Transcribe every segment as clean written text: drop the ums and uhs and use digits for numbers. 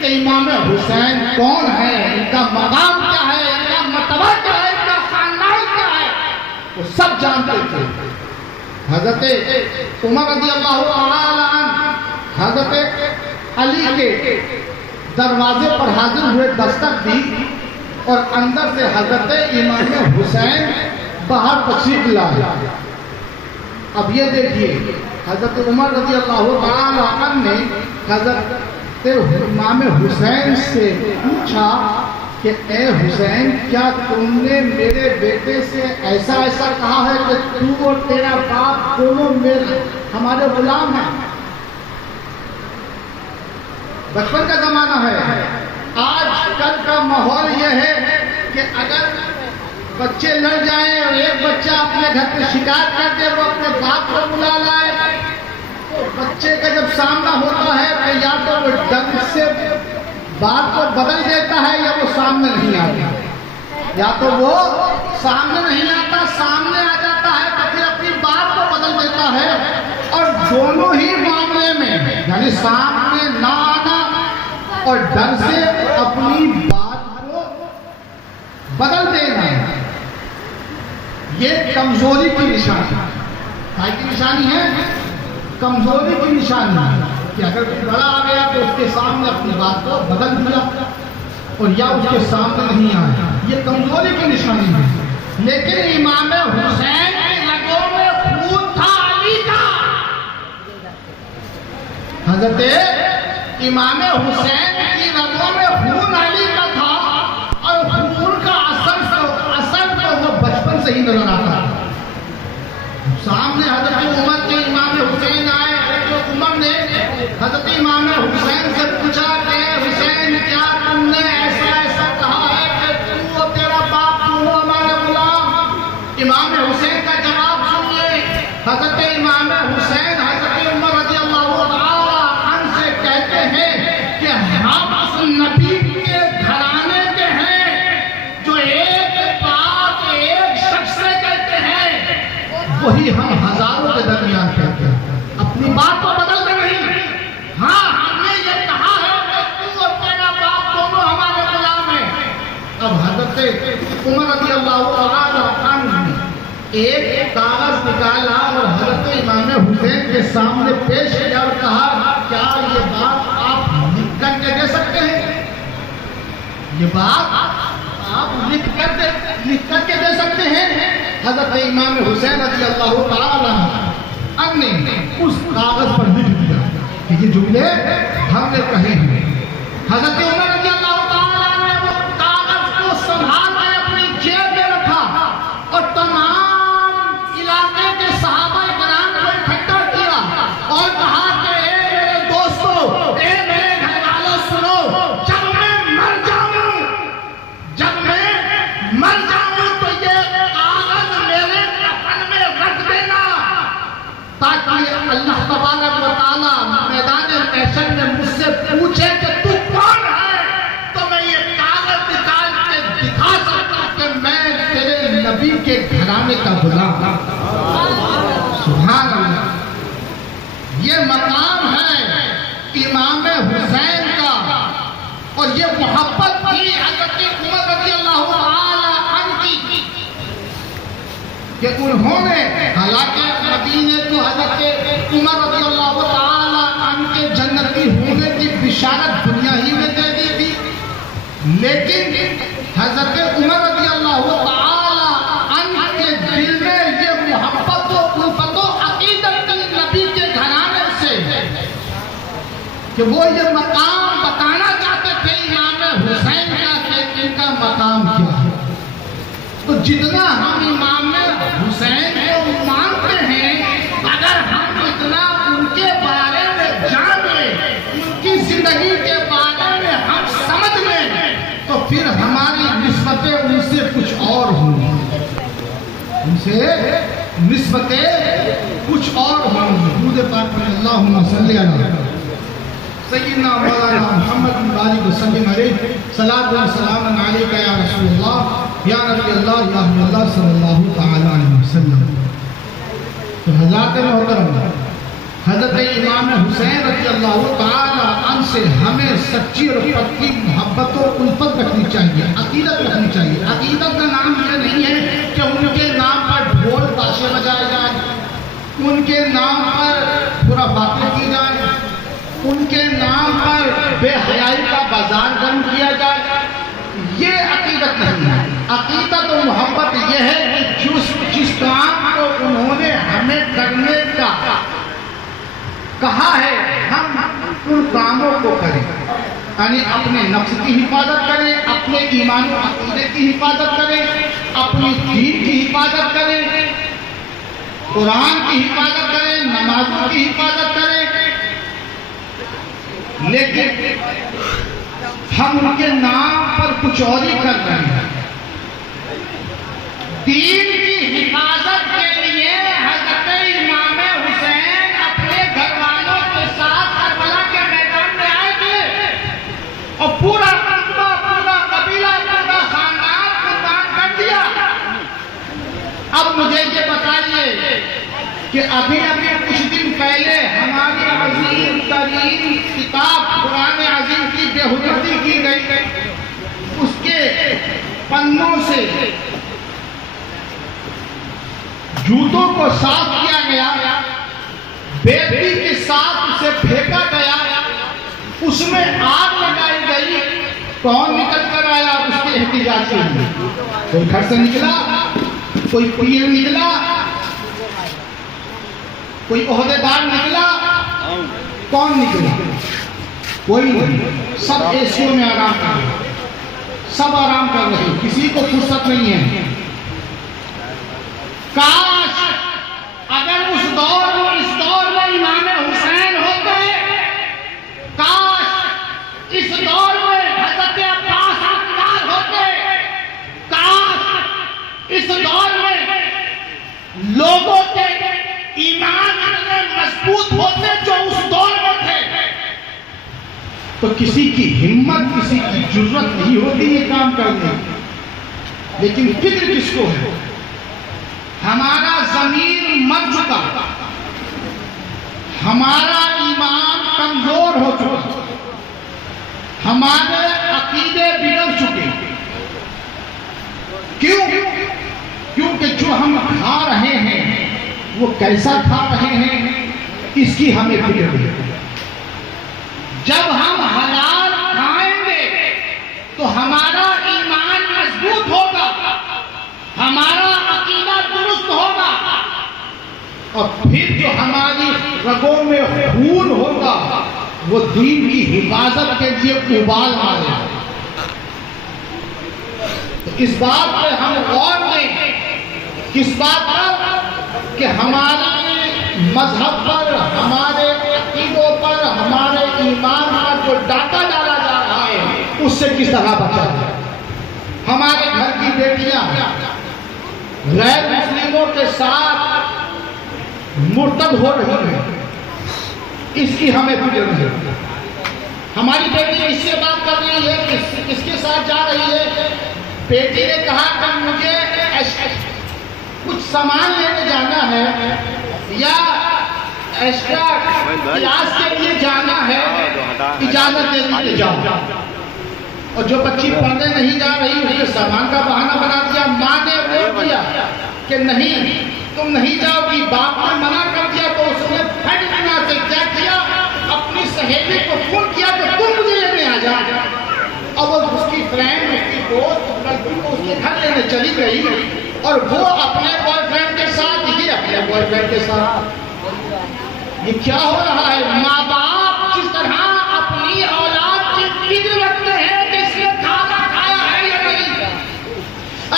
کہ امام حسین کون ہے، ان کا مقام کیا ہے، ان کا مرتبہ کیا ہے، ان کا خاندان کیا ہے، وہ سب جانتے تھے۔ حضرت عمر رضی اللہ تعالی عنہ حضرت علی کے دروازے پر حاضر ہوئے، دستک دی اور اندر سے حضرت امام حسین باہر تشریف لائے۔ اب یہ دیکھیے، حضرت عمر رضی اللہ تعالی عنہ نے حضرت امام حسین سے پوچھا کہ اے حسین، کیا تم نے میرے بیٹے سے ایسا کہا ہے کہ تو اور تیرا باپ دونوں ہمارے غلام ہیں؟ بچپن کا زمانہ ہے، آج کل کا ماحول یہ ہے کہ اگر بچے لڑ جائیں اور ایک بچہ اپنے گھر پہ شکایت کر دے، وہ اپنے باپ کو بلا لائے، تو بچے کا جب سامنا ہوتا ہے تو یا تو وہ ڈنگ سے بات کو بدل دیتا ہے یا وہ سامنے نہیں آتا، یا تو وہ سامنے نہیں آتا، سامنے آ جاتا ہے تو پھر اپنی بات کو بدل دیتا ہے۔ اور دونوں ہی معاملے میں یعنی سامنے نہ آنا اور ڈر سے اپنی بات کو بدل دینا، یہ کمزوری کی نشانی ہے۔ کیا کی نشانی ہے؟ کمزوری کی نشانی ہے کہ اگر کوئی بڑا آ گیا تو اس کے سامنے اپنی بات کو بدل دیا اور یا اس کے سامنے نہیں آیا، یہ کمزوری کی نشانی ہے۔ لیکن امام حسین کی رگوں میں خون تھا علی کا، حضرت امام حسین کی رگوں میں خون علی کا تھا، اور خون کا اثر تو وہ بچپن سے ہی نظر آتا تھا۔ سامنے حضرت عمر کے امام حسین آئے، حضرت عمر نے حضرت امام حسین سے پوچھا کہ حسین، کیا تم نے ایسا کہا ہے کہ تو اور تیرا باپ دونوں ہمارے غلام؟ امام حسین کا جواب سنیے، حضرت امام حسین حضرت عمر رضی اللہ تعالی عنہ سے کہتے ہیں کہ ہم اس نبی کے گھرانے کے ہیں جو ایک بات ایک شخص سے کہتے ہیں وہی ہم ہزاروں کے درمیان کہتے ہیں، اپنی بات کو بدلتے نہیں۔ ہاں، ہم نے یہ کہا ہے کہ تو اور تیرا باپ دونوں ہمارے غلام ہیں۔ اب حضرت عمر رضی اللہ تعالی عنہ نے ایک کاغذ نکالا اور حضرت امام حسین کے سامنے پیش کیا اور کہا، کیا یہ بات آپ لکھ کر کے دے سکتے ہیں؟ یہ بات آپ لکھ کر کے دے سکتے ہیں؟ حضرت امام حسین رضی اللہ تعالی عنہ نے اس کاغذ پر لکھ دیا کہ یہ جملے ہم نے کہے ہیں۔ حضرت عمر رضی اللہ تعالی عنہ نے وہ کاغذ کو سنبھال کر اپنی جیب میں رکھا اور تمام علاقے کے صحابہ کرام کو اکٹھا کیا اور کہا کہ اے میرے دوستو، اے میرے گھر والوں، سنو، جب میں مر جاؤں تو یہ کاغذ میرے کفن میں رکھ دینا، تاکہ اللہ تبارک و تعالیٰ میدان محشر میں مجھ سے پوچھے کہ تو کون ہے، تو میں یہ کاغذ نکال کے دکھا سکتا کہ میں تیرے نبی کے گھرانے کا غلام ہوں۔ سبحان اللہ، یہ مقام ہے امام حسین کا، اور یہ محبت تھی حضرت عمر رضی اللہ تعالی عنہ کی کہ انہوں نے، حالانکہ نبی نے تو حضرت عمر رضی اللہ تعالی عنہ کے جنتی ہونے کی بشارت دنیا ہی میں دے دی تھی، لیکن حضرت عمر رضی اللہ تعالی عنہ کے دل میں یہ محبت و الفت و عقیدت تھی نبی کے گھرانے سے کہ وہ یہ مقام بتانا چاہتے تھے امام حسین کا کہ ان کا مقام کیا ہے۔ تو جتنا ہم امام حسین کو مانتے ہیں، اگر ہم اتنا ان کے بارے میں جان لیں، ان کی زندگی کے بارے میں ہم سمجھ لیں، تو پھر ہماری نسبتیں ان سے کچھ اور ہوں گی، ان سے نسبتیں کچھ اور ہوں گی۔ درود پاک پڑھیں، اللہم صلی علی سیدنا مولانا محمد بارک وسلم علیہ، صلاۃ و سلام علیک یا رسول اللہ یا نبی اللہ یا حبیب اللہ صلی اللہ تعالی علیہ وسلم۔ تو حضرات محترم، حضرت امام حسین رضی اللہ تعالی عنہ سے ہمیں سچی اور پکی محبت و الفت رکھنی چاہیے، عقیدت رکھنی چاہیے۔ عقیدت کا نام یہ نہیں ہے کہ ان کے نام پر ڈھول تاشے بجائے جائیں، ان کے نام پر برا باتیں کی جائیں، ان کے نام پر بے حیائی کا بازار گرم کیا جائے، یہ عقیدت نہیں ہے۔ عقیدت و محبت یہ ہے کہ جس کام کو انہوں نے ہمیں کرنے کا کہا ہے ہم ان کاموں کو کریں، یعنی اپنے نفس کی حفاظت کریں، اپنے ایمان و عقیدے کی حفاظت کریں، اپنی دین کی حفاظت کریں، قرآن کی حفاظت کریں، نمازوں کی حفاظت کریں، لیکن ہم ان کے نام پر کچھ اور ہی کر رہے ہیں۔ دین کی حفاظت کے لیے حضرت امام حسین اپنے گھر والوں کے ساتھ کربلا کے میدان میں آئے تھے اور پورا قبیلہ، پورا خاندان قربان کر دیا۔ اب مجھے یہ بتائیے کہ ابھی کچھ دن پہلے ہماری عظیم ترین کتاب قرآن عظیم کی بے حرمتی کی گئی، اس کے پنوں سے جوتوں کو صاف کیا گیا، بیٹی کے ساتھ اسے پھینکا گیا، اس میں آگ لگائی گئی۔ کون نکل کر آیا اس کے احتجاج کے لیے؟ کوئی گھر سے نکلا، کوئی پیر نکلا، کوئی عہدیدار نکلا؟ کون نکلا؟ کوئی نہیں۔ سب ایسیوں میں آرام کر رہے، سب آرام کر رہے، کسی کو فرصت نہیں ہے۔ کاش اگر اس دور میں امام حسین ہوتے، کاش اس دور میں حضرت عباس حقدار ہوتے، کاش اس دور میں لوگوں کے ایمان اتنے مضبوط ہوتے جو اس دور میں تھے، تو کسی کی ہمت، کسی کی جرأت نہیں ہوتی یہ کام کرنے۔ لیکن فکر کس کو ہے؟ ہمارا ضمیر مر چکا، ہمارا ایمان کمزور ہو چکا، ہمارے عقیدے بگڑ چکے۔ کیوں؟ کیونکہ جو ہم کھا رہے ہیں وہ کیسا کھا رہے ہیں اس کی ہمیں فکر نہیں۔ جب ہم حلال کھائیں گے تو ہمارا ایمان مضبوط ہوگا، ہمارا عقیدہ درست ہوگا، اور پھر جو ہماری رگوں میں خون ہوگا وہ دین کی حفاظت کے لیے ابال مارے گا۔ تو اس بات پہ ہم غور دیں، کس بات پر؟ کہ ہمارے مذہب پر، ہمارے عقیدوں پر، ہمارے ایمان پر جو ڈاکہ ڈالا جا رہا ہے اس سے کس طرح بچا جائے۔ ہمارے گھر کی بیٹیاں غیر مسلموں کے ساتھ مرتد ہو رہی ہیں، اس کی ہمیں فکر نہیں۔ ہماری بیٹی اس سے بات کر رہی ہے، کس کے ساتھ جا رہی ہے؟ بیٹی نے کہا کہ مجھے کچھ سامان لینے جانا ہے یا ایکسٹرا کلاس کے لیے جانا ہے، اجازت دے دیجیے جاؤ۔ اور جو بچی پڑھنے نہیں جا رہی اس نے سامان کا بہانہ بنا دیا، ماں نے بول دیا کہ نہیں تم نہیں جاؤ گی، باپ نے منع کر دیا تو اس نے پھٹ بنا سے کیا کیا، اپنی سہیلی کو فون کیا کہ تم مجھے لینے آ جا۔ اب اس کی فرینڈ، اس کی دوست لڑکی کو اس کے گھر لینے چلی گئی، اور وہ اپنے بوائے فرینڈ کے ساتھ، یہ اپنے بوائے فرینڈ کے ساتھ۔ یہ کیا ہو رہا ہے؟ ماں باپ جس طرح اپنی اولاد کی فکر رکھتے ہیں کہ اس نے کھانا کھایا ہے یا نہیں،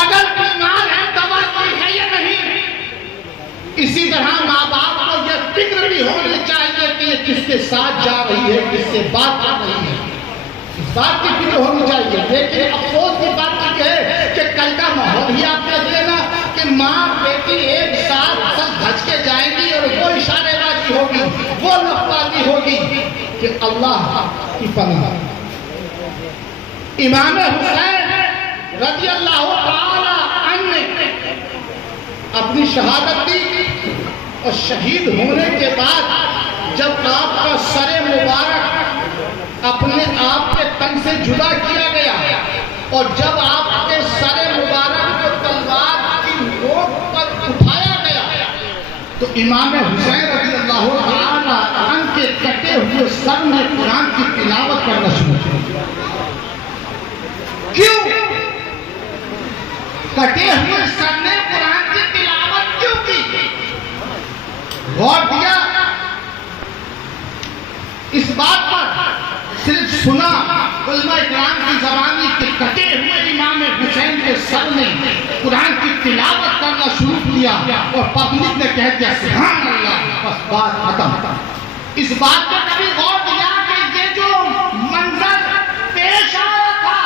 اگر بیمار ہے دوا کی ہے یا نہیں، اسی طرح ماں باپ کو یہ فکر بھی ہونی چاہیے کہ یہ کس کے ساتھ جا رہی ہے، کس سے بات کر رہی ہے، اس بات کی فکر ہونی چاہیے۔ لیکن افسوس کی بات یہ ہے کہ کل کا ماحول ہی آپ دیکھ لینا کہ ماں بیٹی ایک ساتھ سب بھج کے جائیں گی اور وہ اشارے بازی ہوگی، وہ لفظ بازی ہوگی کہ اللہ کی پناہ۔ امام حسین رضی اللہ تعالی عنہ نے اپنی شہادت دی اور شہید ہونے کے بعد جب آپ کا سر مبارک اپنے آپ کے تن سے جدا کیا گیا اور جب آپ کے سر مبارک کو تلوار کی نوک پر اٹھایا گیا تو امام حسین رضی اللہ تعالی عنہ کے کٹے ہوئے سر نے قرآن کی تلاوت کرنا شروع کیا. کیوں؟ کٹے ہوئے سر نے قرآن کی تلاوت کیوں کی؟ غور کیا اس بات پر؟ صرف سنا علماء کرام کی زبانی کے کٹے ہوئے امام حسین کے سر نے قرآن کی تلاوت کرنا شروع کیا اور پبلک نے کہہ دیا سبحان اللہ، بس بات ختم. اس بات پر کبھی غور کیا کہ یہ جو منظر پیش آیا تھا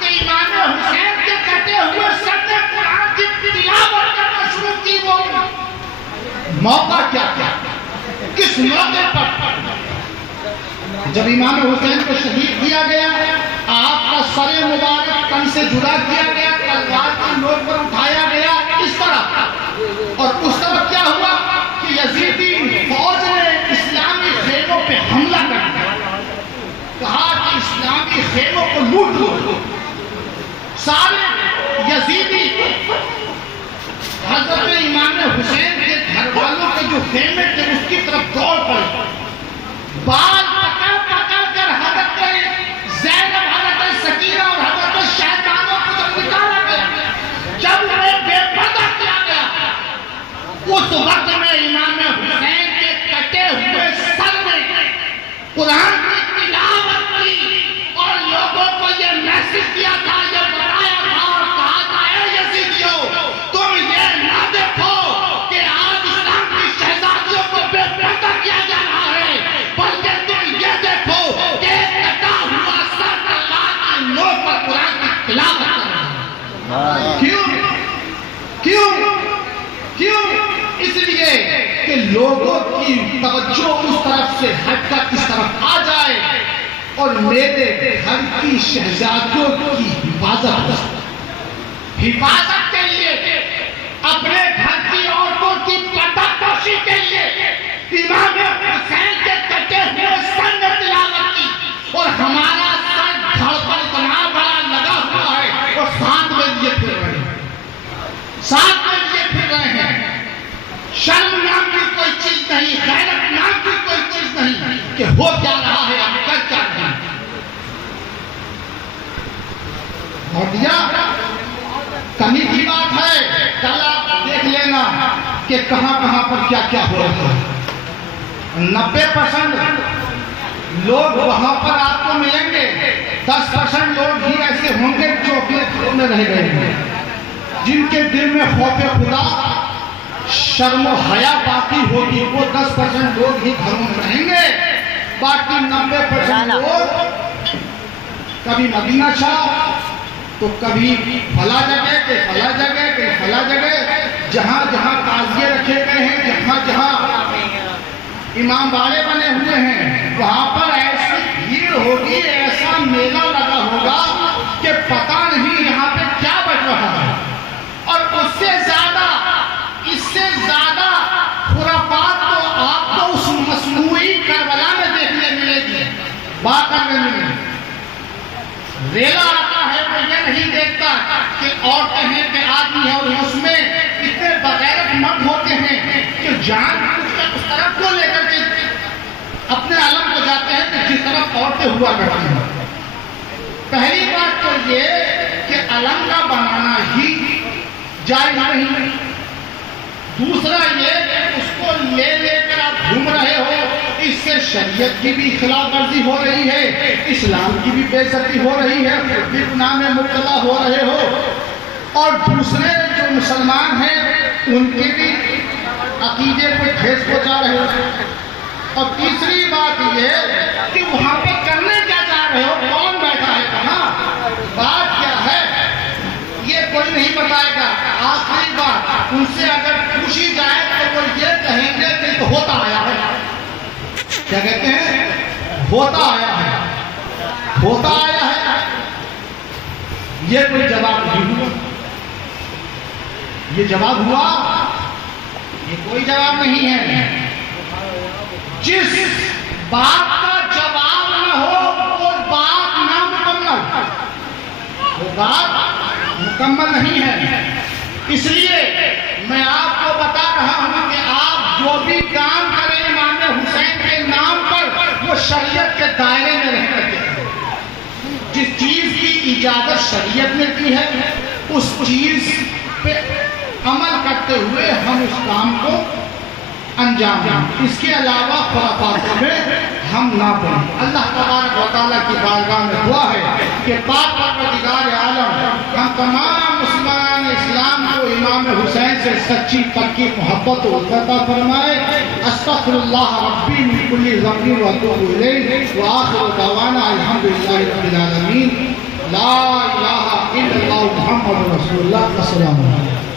کہ امام حسین کے کٹے ہوئے سر نے قرآن کی تلاوت کرنا شروع کی، وہ موقع کیا تھا؟ کس موقع پر؟ جب امام حسین کو شہید کیا گیا، آپ کا سر مبارک تن سے جدا کیا گیا، تلوار کی نوک پر اٹھایا گیا اس طرح، اور اس طرح کیا ہوا کہ یزیدی فوج نے اسلامی خیموں پہ حملہ کر دیا، کہا کہ اسلامی خیموں کو لوٹ لو. سارے یزیدی حضرت امام حسین کے گھر والوں کے جو خیمے تھے اس کی طرف دوڑ پڑے، بال پکڑ پکڑ کر حضرت زینب، حضرت سکینہ اور حضرت شہزادوں کو جب نکالا گیا، جب انہیں بے پردہ کیا گیا، اس وقت میں امام حسین کے کٹے ہوئے سر میں قرآن کی تلاوت کی اور لوگوں کو یہ میسج دیا تھا، یہ بتایا تھا اور کہا تھا اے یزیدیو تم یہ نہ دیکھو کہ آج اسلام کی شہزادیوں کو بے پردہ کیا جا رہا ہے، بلکہ تم یہ دیکھو کہ کٹا ہوا سر تلوار کی نوک پر قرآن کی تلاوت کر رہا ہے. کیوں؟ کیوں؟ کیوں؟ اس لیے کہ لوگوں کی توجہ اس طرف سے ہٹ کر اس طرف آ جائے اور میرے گھر کی شہزادیوں کی حفاظت کے لیے، اپنے گھر کی عورتوں کی پردہ پوشی کے لیے امام حسین کے کٹے ہوئے سر نے تلاوت کی. اور ہمارا سر دھڑ پر اتنا بڑا لگا ہوا ہے اور ساتھ میں لیے پھر رہے ہیں، ساتھ میں لیے پھر رہے ہیں. شرم نام کی کوئی چیز نہیں، غیرت نام کی کوئی چیز نہیں کہ ہو کیا رہا ہے ہم کر کیا رہے ہیں. اور دیا کمی کی بات ہے، کل آپ دیکھ لینا کہ کہاں کہاں پر کیا کیا ہو رہا ہے. 90% لوگ وہاں پر آپ کو ملیں گے، 10% لوگ ہی ایسے ہوں گے جو اپنے گھروں میں رہ گئے ہیں، جن کے دل میں خوف خدا، شرم و حیا باقی ہوگی. وہ 10% لوگ ہی گھروں میں رہیں گے، باقی 90% لوگ کبھی مدینہ شاہ تو کبھی فلا جگہ کے فلا جگہ کے فلا جگہ، جہاں جہاں تعزیے رکھے گئے ہیں، جہاں جہاں امام باڑے بنے ہوئے ہیں، وہاں پر ایسی بھیڑ ہوگی، ایسا میلہ لگا ہوگا کہ پتہ نہیں یہاں پہ کیا بچ رہا ہے. اور اس سے زیادہ خرافات تو آپ کو اس مصنوعی کربلا میں دیکھنے ملے گی. باقر میں ریلا آتا ہے وہ یہ نہیں دیکھتا کہ عورتیں ہیں کہ آدمی ہے، اور اس میں اتنے بغیرت مرد ہوتے ہیں کہ جان اس طرف کو لے کر کے اپنے علم کو جاتے ہیں کہ جس طرف عورتیں ہوا کرتی ہیں. پہلی بات تو یہ کہ علم کا بنانا ہی جائز نہیں. دوسرا یہ کہ اس کو لے کر آپ گھوم رہے ہو، اس سے شریعت کی بھی خلاف ورزی ہو رہی ہے، اسلام کی بھی بے عزتی ہو رہی ہے، پھر گناہ میں مبتلا ہو رہے ہو، اور دوسرے جو مسلمان ہیں ان کے بھی عقیدے کو ٹھیس پہنچا رہے ہو. اور تیسری بات یہ کہ وہاں پہ کرنے کیا چاہ رہے ہو، کون بیٹھا ہے کہاں، بات کیا ہے، یہ کوئی نہیں بتائے گا. آخری بات ان سے اگر پوچھی جائے تو وہ یہ کہیں گے کہ تو ہوتا آیا ہے. کیا کہتے ہیں؟ ہوتا آیا ہے، ہوتا آیا ہے. یہ کوئی جواب نہیں ہوا. یہ جواب ہوا؟ یہ کوئی جواب نہیں ہے. جس بات کا جواب نہ ہو وہ بات نامکمل، وہ بات مکمل نہیں ہے۔ اس لیے میں آپ کو بتا رہا ہوں کہ آپ جو بھی کام کریں امام حسین کے نام پر وہ شریعت کے دائرے میں رہ کر کے، جس چیز کی اجازت شریعت نے دی ہے اس چیز پہ عمل کرتے ہوئے ہم اس کام کو انجام دیں، اس کے علاوہ خرافات میں ہم نہ پڑیں۔ اللہ تبارک و تعالیٰ کی بارگاہ میں دعا ہے کہ پاک پروردگار عالم ہم تمام مسلمان اسلام کو امام حسین سے سچی پکی محبت و عطا فرمائے۔ استغفر اللہ ربی من کل ذنب و اتوب الیہ وآخر دعوانا الحمدللہ رب العالمین لا الہ الا اللہ محمد رسول اللہ۔ السلام علیکم۔